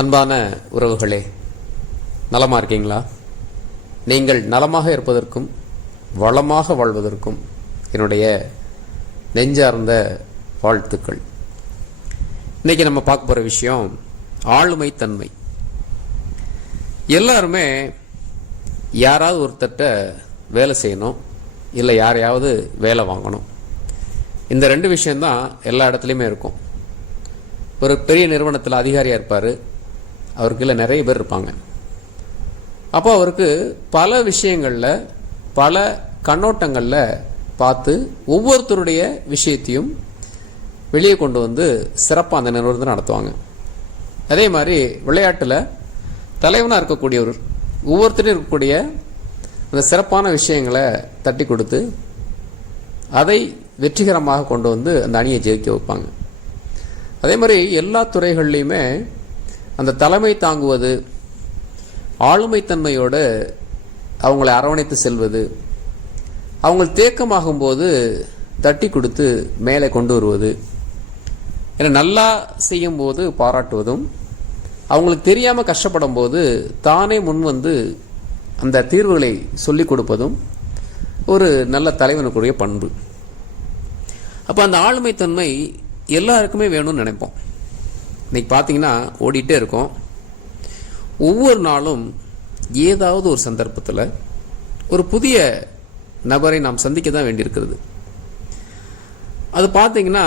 அன்பான உறவுகளே நலமாக இருக்கீங்களா? நீங்கள் நலமாக இருப்பதற்கும் வளமாக வாழ்வதற்கும் என்னுடைய நெஞ்சார்ந்த வாழ்த்துக்கள். இன்றைக்கி நம்ம பார்க்க போகிற விஷயம் ஆளுமை தன்மை எல்லாருமே யாராவது ஒருத்தர்கிட்ட வேலை செய்யணும் இல்லை யாரையாவது வேலை வாங்கணும். இந்த ரெண்டு விஷயம்தான் எல்லா இடத்துலையுமே இருக்கும். ஒரு பெரிய நிறுவனத்தில் அதிகாரியாக இருப்பார் அவருக்கு கீழே நிறைய பேர் இருப்பாங்க. அப்போ அவருக்கு பல விஷயங்களில் பல கண்ணோட்டங்களில் பார்த்து ஒவ்வொருத்தருடைய விஷயத்தையும் வெளியே கொண்டு வந்து சிறப்பாக அந்த நிறுவனத்தை நடத்துவாங்க. அதே மாதிரி விளையாட்டில் தலைவனாக இருக்கக்கூடியவர் ஒவ்வொருத்தரும் இருக்கக்கூடிய அந்த சிறப்பான விஷயங்களை தட்டி கொடுத்து அதை வெற்றிகரமாக கொண்டு வந்து அந்த அணியை ஜெயிக்க வைப்பாங்க. அதே மாதிரி எல்லா துறைகள்லையுமே அந்த தலைமை தாங்குவது ஆளுமைத்தன்மையோடு அவங்களை அரவணைத்து செல்வது அவங்க தேக்கமாகும் போது தட்டி கொடுத்து மேலே கொண்டு வருவது ஏன்னா நல்லா செய்யும்போது பாராட்டுவதும் அவங்களுக்கு தெரியாமல் கஷ்டப்படும் போது தானே முன் வந்து அந்த தீர்வுகளை சொல்லிக் கொடுப்பதும் ஒரு நல்ல தலைவனுக்குரிய பண்பு. அப்போ அந்த ஆளுமைத்தன்மை எல்லாருக்குமே வேணும்னு நினைப்போம். இன்னைக்கு பார்த்தீங்கன்னா ஓடிட்டே இருக்கும். ஒவ்வொரு நாளும் ஏதாவது ஒரு சந்தர்ப்பத்தில் ஒரு புதிய நபரை நாம் சந்திக்க தான் வேண்டியிருக்கிறது. அது பார்த்தீங்கன்னா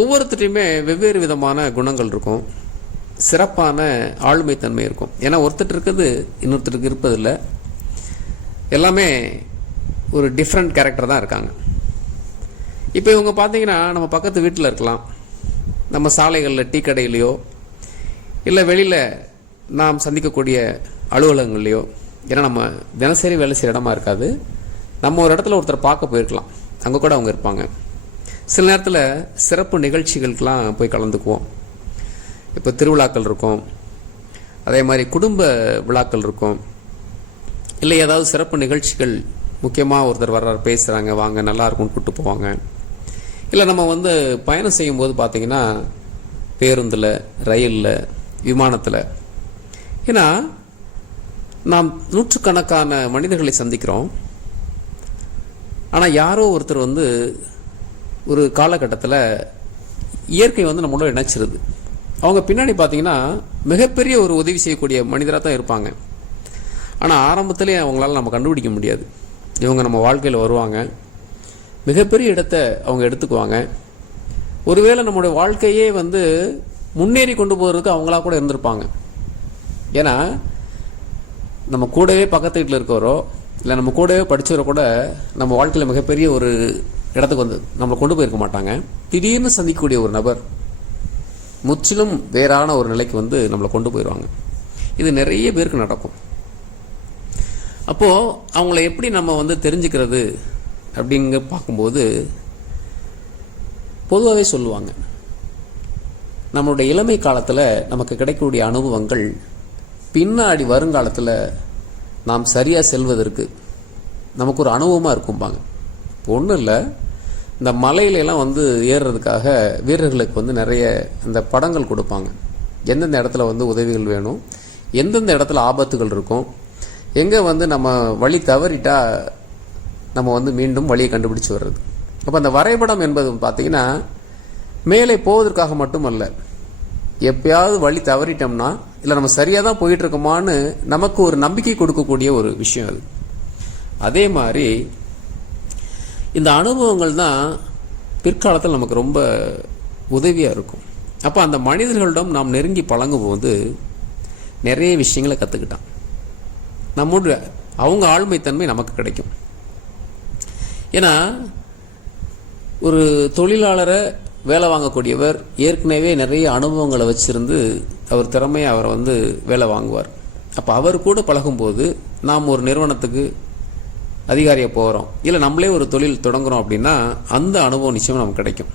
ஒவ்வொருத்தரையுமே வெவ்வேறு விதமான குணங்கள் இருக்கும். சிறப்பான ஆளுமைத்தன்மை இருக்கும். ஏன்னா ஒருத்தர் இருக்கிறது இன்னொருத்தருக்கு இருப்பதில்லை. எல்லாமே ஒரு டிஃப்ரெண்ட் கேரக்டர் தான் இருக்காங்க. இப்போ இவங்க பார்த்தீங்கன்னா நம்ம பக்கத்து வீட்டில் இருக்கலாம். நம்ம சாலைகளில் டீ கடையிலையோ இல்லை வெளியில் நாம் சந்திக்கக்கூடிய அலுவலகங்கள்லையோ ஏன்னா நம்ம தினசரி வேலை செய்கிற இடமா இருக்காது. நம்ம ஒரு இடத்துல ஒருத்தர் பார்க்க போயிருக்கலாம். அங்கே கூட அவங்க இருப்பாங்க. சில நேரத்தில் சிறப்பு நிகழ்ச்சிகளுக்கெல்லாம் போய் கலந்துக்குவோம். இப்போ திருவிழாக்கள் இருக்கும். அதே மாதிரி குடும்ப விழாக்கள் இருக்கும். இல்லை ஏதாவது சிறப்பு நிகழ்ச்சிகள் முக்கியமாக ஒருத்தர் வர்றார் பேசுகிறாங்க வாங்க நல்லா இருக்கும்னு கூப்பிட்டு போவாங்க. இல்லை நம்ம வந்து பயணம் செய்யும்போது பார்த்தீங்கன்னா பேருந்தில் ரயிலில் விமானத்தில். ஏன்னா நாம் நூற்றுக்கணக்கான மனிதர்களை சந்திக்கிறோம். ஆனால் யாரோ ஒருத்தர் வந்து ஒரு காலகட்டத்தில் இயற்கை வந்து நம்மளோட இணைச்சிருது. அவங்க பின்னாடி பார்த்தீங்கன்னா மிகப்பெரிய ஒரு உதவி செய்யக்கூடிய மனிதராக தான் இருப்பாங்க. ஆனால் ஆரம்பத்திலே அவங்களால நம்ம கண்டுபிடிக்க முடியாது. இவங்க நம்ம வாழ்க்கையில் வருவாங்க. மிகப்பெரிய இடத்தை அவங்க எடுத்துக்குவாங்க. ஒருவேளை நம்முடைய வாழ்க்கையே வந்து முன்னேறி கொண்டு போகிறதுக்கு அவங்களா கூட இருந்திருப்பாங்க. ஏன்னா நம்ம கூடவே பக்கத்து வீட்டில் இருக்கவரோ இல்லை நம்ம கூடவே படிச்சவரோ கூட நம்ம வாழ்க்கையில் மிகப்பெரிய ஒரு இடத்துக்கு வந்து நம்மளை கொண்டு போயிருக்க மாட்டாங்க. திடீர்னு சந்திக்கக்கூடிய ஒரு நபர் முற்றிலும் வேறான ஒரு நிலைக்கு வந்து நம்மளை கொண்டு போயிடுவாங்க இது நிறைய பேருக்கு நடக்கும். அப்போது அவங்கள எப்படி நம்ம வந்து தெரிஞ்சுக்கிறது? அப்படிங்க பார்க்கும்போது பொதுவாகவே சொல்லுவாங்க நம்மளுடைய இளமை காலத்தில் நமக்கு கிடைக்கக்கூடிய அனுபவங்கள் பின்னாடி வருங்காலத்தில் நாம் சரியாக செல்வதற்கு நமக்கு ஒரு அனுபவமாக இருக்கும்பாங்க. இப்போ ஒன்றும் இல்லை இந்த மலையிலலாம் வந்து ஏறுறதுக்காக வீரர்களுக்கு வந்து நிறைய இந்த படங்கள் கொடுப்பாங்க. எந்தெந்த இடத்துல வந்து உதவிகள் வேணும் எந்தெந்த இடத்துல ஆபத்துகள் இருக்கும் எங்கே வந்து நம்ம வழி தவறிட்டால் நம்ம வந்து மீண்டும் வழியை கண்டுபிடிச்சு வர்றது. அப்போ அந்த வரைபடம் என்பது பார்த்தீங்கன்னா மேலே போவதற்காக மட்டுமல்ல எப்பயாவது வழி தவறிட்டோம்னா இல்லை நம்ம சரியாக தான் போயிட்டு இருக்கோமான்னு நமக்கு ஒரு நம்பிக்கை கொடுக்கக்கூடிய ஒரு விஷயம் அது. அதே மாதிரி இந்த அனுபவங்கள் தான் பிற்காலத்தில் நமக்கு ரொம்ப உதவியாக இருக்கும். அப்போ அந்த மனிதர்களிடம் நாம் நெருங்கி பழங்கும்போது நிறைய விஷயங்களை கற்றுக்கிட்டான் நம்முடைய அவங்க ஆளுமைத்தன்மை நமக்கு கிடைக்கும். ஏன்னா ஒரு தொழிலாளரை வேலை வாங்கக்கூடியவர் ஏற்கனவே நிறைய அனுபவங்களை வச்சிருந்து அவர் திறமையை அவரை வந்து வேலை வாங்குவார். அப்போ அவர் கூட பழகும்போது நாம் ஒரு நிறுவனத்துக்கு அதிகாரியை போகிறோம் இல்லை நம்மளே ஒரு தொழில் தொடங்குகிறோம் அப்படின்னா அந்த அனுபவம் நிச்சயம் நமக்கு கிடைக்கும்.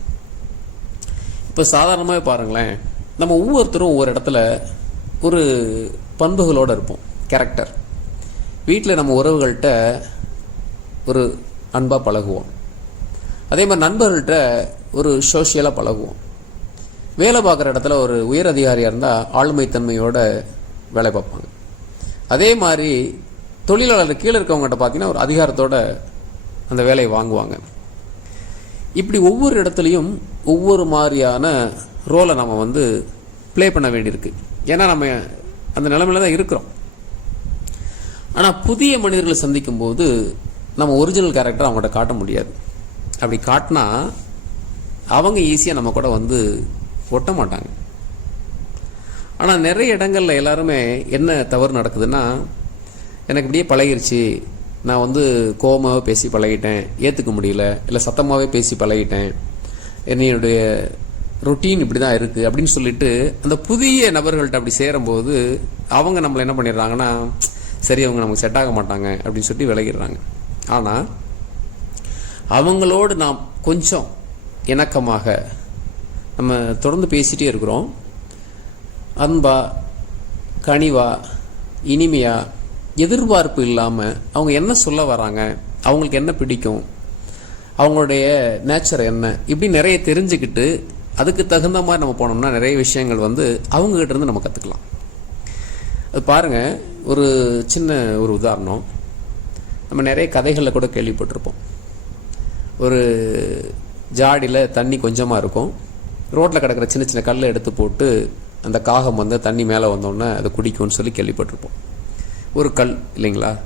இப்போ சாதாரணமாகவே பாருங்களேன். நம்ம ஒவ்வொருத்தரும் ஒவ்வொரு இடத்துல ஒரு பண்புகளோடு இருப்போம். கேரக்டர் வீட்டில் நம்ம உறவுகள்கிட்ட ஒரு அன்பாக பழகுவோம். அதே மாதிரி நண்பர்கள்ட்ட ஒரு சோஷியலாக பழகுவோம். வேலை பார்க்குற இடத்துல ஒரு உயர் அதிகாரியாக இருந்தால் ஆளுமைத்தன்மையோட வேலை பார்ப்பாங்க. அதே மாதிரி தொழிலாளர் கீழே இருக்கவங்ககிட்ட பார்த்தீங்கன்னா ஒரு அதிகாரத்தோட அந்த வேலையை வாங்குவாங்க. இப்படி ஒவ்வொரு இடத்துலையும் ஒவ்வொரு மாதிரியான ரோலை நம்ம வந்து ப்ளே பண்ண வேண்டியிருக்கு. ஏன்னா நம்ம அந்த நிலமையில தான் இருக்கிறோம். ஆனால் புதிய மனிதர்களை சந்திக்கும் போது நம்ம ஒரிஜினல் கேரக்டர் அவங்கள்ட்ட காட்ட முடியாது. அப்படி காட்டினா அவங்க ஈஸியாக நம்ம கூட வந்து ஒட்ட மாட்டாங்க. ஆனால் நிறைய இடங்கள்ல எல்லாருமே என்ன தவறு நடக்குதுன்னா எனக்கு இப்படியே பழகிருச்சு. நான் வந்து கோவமாகவே பேசி பழகிட்டேன். ஏற்றுக்க முடியல. இல்லை சத்தமாகவே பேசி பழகிட்டேன். என்னுடைய ரொட்டீன் இப்படி தான் இருக்குது அப்படின்னு சொல்லிட்டு அந்த புதிய நபர்கள்ட்ட அப்படி சேரும்போது அவங்க நம்மளை என்ன பண்ணிடுறாங்கன்னா சரி அவங்க நமக்கு செட் ஆக மாட்டாங்க அப்படின்னு சொல்லி விலகிடுறாங்க. ஆனால் அவங்களோடு நாம் கொஞ்சம் இணக்கமாக நம்ம தொடர்ந்து பேசிகிட்டே இருக்கிறோம். அன்பா கனிவா இனிமையா எதிர்பார்ப்பு இல்லாமல் அவங்க என்ன சொல்ல வராங்க அவங்களுக்கு என்ன பிடிக்கும் அவங்களுடைய நேச்சர் என்ன இப்படி நிறைய தெரிஞ்சுக்கிட்டு அதுக்கு தகுந்த மாதிரி நம்ம போனோம்னா நிறைய விஷயங்கள் வந்து அவங்ககிட்ட இருந்து நம்ம கற்றுக்கலாம் அது பாருங்க ஒரு சின்ன ஒரு உதாரணம். நம்ம நிறைய கதைகளில் கூட கேள்விப்பட்டிருப்போம். ஒரு ஜாடியில் தண்ணி கொஞ்சமாக இருக்கும். ரோட்டில் கிடக்கிற சின்ன சின்ன கல்லை எடுத்து போட்டு அந்த காகம் வந்து தண்ணி மேலே வந்தோடனே அதை குடிக்கும்னு சொல்லி கேள்விப்பட்டிருப்போம். ஒரு கல் இல்லைங்களா?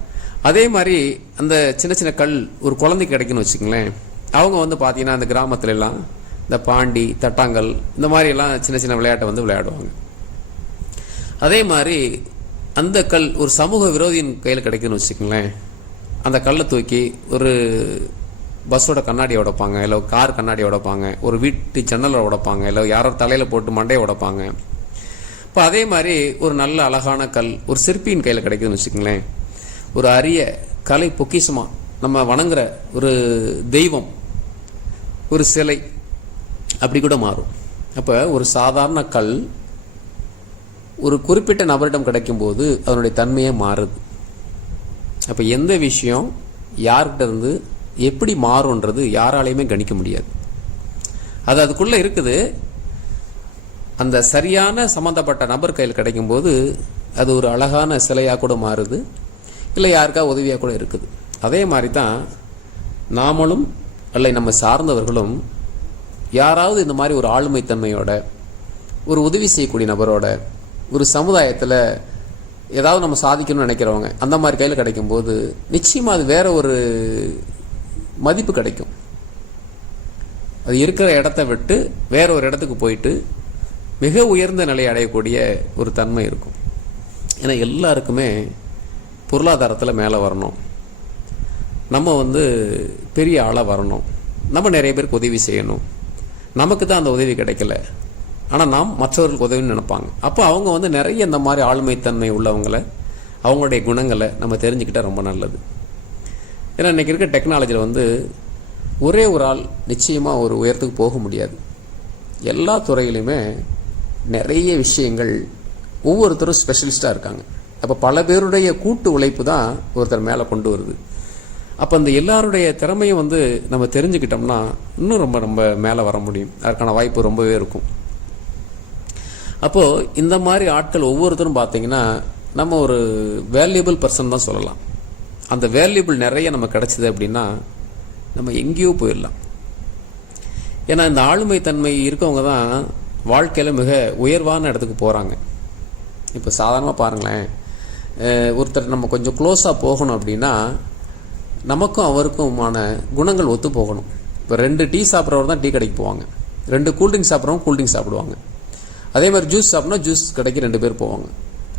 அதே மாதிரி அந்த சின்ன சின்ன கல் ஒரு குழந்தைக்கு கிடைக்குன்னு வச்சுங்களேன் அவங்க வந்து பார்த்தீங்கன்னா அந்த கிராமத்துல எல்லாம் இந்த பாண்டி தட்டாங்கல் இந்த மாதிரி எல்லாம் சின்ன சின்ன விளையாட்டை வந்து விளையாடுவாங்க. அதே மாதிரி அந்த கல் ஒரு சமூக விரோதியின் கையில் கிடைக்குன்னு வச்சுக்கோங்களேன். அந்த கல்லை தூக்கி ஒரு பஸ்ஸோட கண்ணாடியை உடைப்பாங்க இல்லை கார் கண்ணாடியை உடைப்பாங்க ஒரு வீட்டு ஜன்னலை உடைப்பாங்க இல்லை யாரோ தலையில் போட்டு மண்டையை உடைப்பாங்க. இப்போ அதே மாதிரி ஒரு நல்ல அழகான கல் ஒரு சிற்பியின் கையில் கிடைக்குதுன்னு வச்சுக்கோங்களேன். ஒரு அரிய கலை பொக்கிஷமாக நம்ம வணங்குற ஒரு தெய்வம் ஒரு சிலை அப்படி கூட மாறும். அப்போ ஒரு சாதாரண கல் ஒரு குறிப்பிட்ட நபரிடம் கிடைக்கும்போது அதனுடைய தன்மையே மாறுது. அப்போ எந்த விஷயம் யார்கிட்ட இருந்து எப்படி மாறும்ன்றது யாராலையுமே கணிக்க முடியாது. அது அதுக்குள்ளே இருக்குது. அந்த சரியான சம்மந்தப்பட்ட நபர் கையில் கிடைக்கும்போது அது ஒரு அழகான சிலையாக கூட மாறுது. இல்லை யாருக்கா உதவியாக கூட இருக்குது. அதே மாதிரி தான் நாமளும் இல்லை நம்ம சார்ந்தவர்களும் யாராவது இந்த மாதிரி ஒரு ஆளுமைத்தன்மையோட ஒரு உதவி செய்யக்கூடிய நபரோட ஒரு சமுதாயத்தில் ஏதாவது நம்ம சாதிக்கணும்னு நினைக்கிறவங்க அந்த மாதிரி கையில் கிடைக்கும்போது நிச்சயமாக அது வேற ஒரு மதிப்பு கிடைக்கும். அது இருக்கிற இடத்த விட்டு வேற ஒரு இடத்துக்கு போயிட்டு மிக உயர்ந்த நிலை அடையக்கூடிய ஒரு தன்மை இருக்கும். ஏன்னா எல்லாருக்குமே பொருளாதாரத்தில் மேலே வரணும். நம்ம வந்து பெரிய ஆளாக வரணும். நம்ம நிறைய பேருக்கு உதவி செய்யணும். நமக்கு தான் அந்த உதவி கிடைக்கல. ஆனால் நாம் மற்றவர்களுக்கு உதவின்னு நினைப்பாங்க. அப்போ அவங்க வந்து நிறைய இந்த மாதிரி ஆளுமைத்தன்மை உள்ளவங்களை அவங்களுடைய குணங்களை நம்ம தெரிஞ்சுக்கிட்டால் ரொம்ப நல்லது. ஏன்னா இன்றைக்கி இருக்க டெக்னாலஜியில் வந்து ஒரே ஒரு ஆள் நிச்சயமாக ஒரு உயரத்துக்கு போக முடியாது. எல்லா துறையிலையுமே நிறைய விஷயங்கள் ஒவ்வொருத்தரும் ஸ்பெஷலிஸ்ட்டாக இருக்காங்க. அப்போ பல பேருடைய கூட்டு உழைப்பு தான் ஒருத்தர் மேலே கொண்டு வருது. அப்போ அந்த எல்லாருடைய திறமையும் வந்து நம்ம தெரிஞ்சுக்கிட்டோம்னா இன்னும் ரொம்ப ரொம்ப மேலே வர முடியும். அதற்கான வாய்ப்பு ரொம்பவே இருக்கும். அப்போது இந்த மாதிரி ஆட்கள் ஒவ்வொருத்தரும் பார்த்தீங்கன்னா நம்ம ஒரு வேல்யூபிள் பர்சன் தான் சொல்லலாம். அந்த வேல்யூபிள் நிறைய நம்ம கிடைச்சிது அப்படின்னா நம்ம எங்கேயோ போயிடலாம். ஏன்னா இந்த ஆளுமை தன்மை இருக்கவங்க தான் வாழ்க்கையில் மிக உயர்வான இடத்துக்கு போகிறாங்க இப்போ சாதாரணமாக பாருங்களேன் ஒருத்தர் நம்ம கொஞ்சம் க்ளோஸாக போகணும் அப்படின்னா நமக்கும் அவருக்குமான குணங்கள் ஒத்து போகணும். இப்போ ரெண்டு டீ சாப்பிட்றவர் தான் டீ கடைக்கு போவாங்க. ரெண்டு கூல்ட்ரிங்க் சாப்பிட்றவங்க கூல்ட்ரிங்க் சாப்பிடுவாங்க. அதே மாதிரி ஜூஸ் சாப்பிட்னா ஜூஸ் கடைக்கு ரெண்டு பேர் போவாங்க.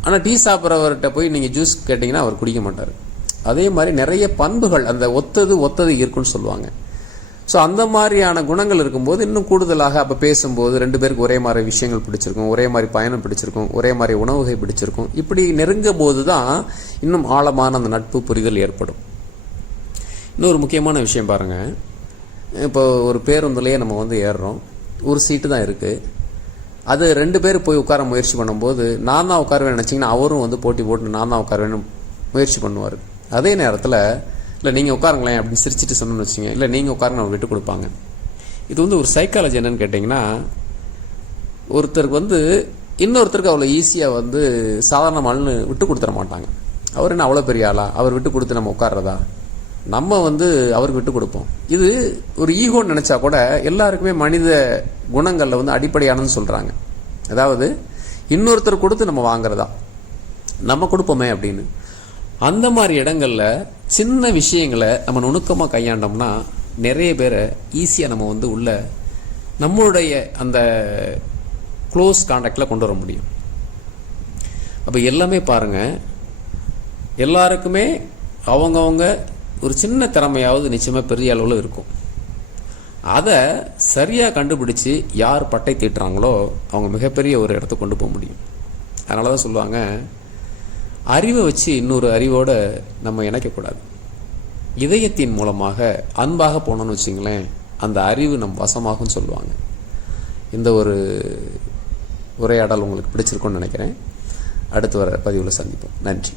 ஆனால் டீ சாப்பிட்றவர்கிட்ட போய் நீங்கள் ஜூஸ் கேட்டிங்கன்னா அவர் குடிக்க மாட்டார். அதே மாதிரி நிறைய பண்புகள் அந்த ஒத்தது ஒத்தது இருக்குன்னு சொல்லுவாங்க. ஸோ அந்த மாதிரியான குணங்கள் இருக்கும்போது இன்னும் கூடுதலாக அப்போ பேசும்போது ரெண்டு பேருக்கு ஒரே மாதிரி விஷயங்கள் பிடிச்சிருக்கும் ஒரே மாதிரி பயணம் பிடிச்சிருக்கும் ஒரே மாதிரி உணவுகை பிடிச்சிருக்கும். இப்படி நெருங்கும் போது தான் இன்னும் ஆழமான அந்த நட்பு புரிதல் ஏற்படும். இன்னொரு முக்கியமான விஷயம் பாருங்கள் இப்போ ஒரு பேருந்துலேயே நம்ம வந்து ஏறுறோம். ஒரு சீட்டு தான் இருக்குது அது ரெண்டு பேர் போய் உட்கார முயற்சி பண்ணும்போது நான் தான் உட்காருவேன் நினச்சிங்கன்னா அவரும் வந்து போட்டி போட்டு நான் தான் உட்காருவேன்னு முயற்சி பண்ணுவார். அதே நேரத்தில் இல்லை நீங்கள் உட்காருங்களேன் அப்படின்னு சிரிச்சிட்டு சொன்னோம்னு வச்சுங்க இல்லை நீங்கள் உட்காருங்க அவங்க விட்டு கொடுப்பாங்க. இது வந்து ஒரு சைக்காலஜி என்னன்னு கேட்டிங்கன்னா ஒருத்தருக்கு வந்து இன்னொருத்தருக்கு அவ்வளோ ஈஸியாக வந்து சாதாரண ஆள்னு விட்டு கொடுத்துட மாட்டாங்க. அவர் என்ன அவ்வளோ பெரிய ஆளா? அவர் விட்டு கொடுத்து நம்ம உட்கார்றதா? நம்ம வந்து அவருக்கு விட்டு கொடுப்போம். இது ஒரு ஈகோன்னு நினச்சா கூட எல்லாருக்குமே மனித குணங்களில் வந்து அடிப்படையானதுன்னு சொல்கிறாங்க அதாவது இன்னொருத்தர் கொடுத்து நம்ம வாங்குறதா? நம்ம கொடுப்போமே அப்படின்னு. அந்த மாதிரி இடங்கள்ல சின்ன விஷயங்களை நம்ம நுணுக்கமாக கையாண்டோம்னா நிறைய பேரை ஈஸியாக நம்ம வந்து உள்ள நம்மளுடைய அந்த க்ளோஸ் காண்டாக்டில் கொண்டு வர முடியும். அப்போ எல்லாமே பாருங்க எல்லாருக்குமே அவங்கவுங்க ஒரு சின்ன திறமையாவது நிச்சயமாக பெரிய அளவில் இருக்கும். அதை சரியாக கண்டுபிடிச்சு யார் பட்டை தீட்டுறாங்களோ அவங்க மிகப்பெரிய ஒரு இடத்த கொண்டு போக முடியும். அதனால தான் சொல்லுவாங்க அறிவை வச்சு இன்னொரு அறிவோடு நம்ம இணைக்கக்கூடாது. இதயத்தின் மூலமாக அன்பாக போனோம்னு வச்சிங்களேன் அந்த அறிவு நம் வசமாகும்னு சொல்லுவாங்க. இந்த ஒரு உரையாடல் உங்களுக்கு பிடிச்சிருக்குன்னு நினைக்கிறேன். அடுத்து வர பதிவில் சந்திப்போம். நன்றி.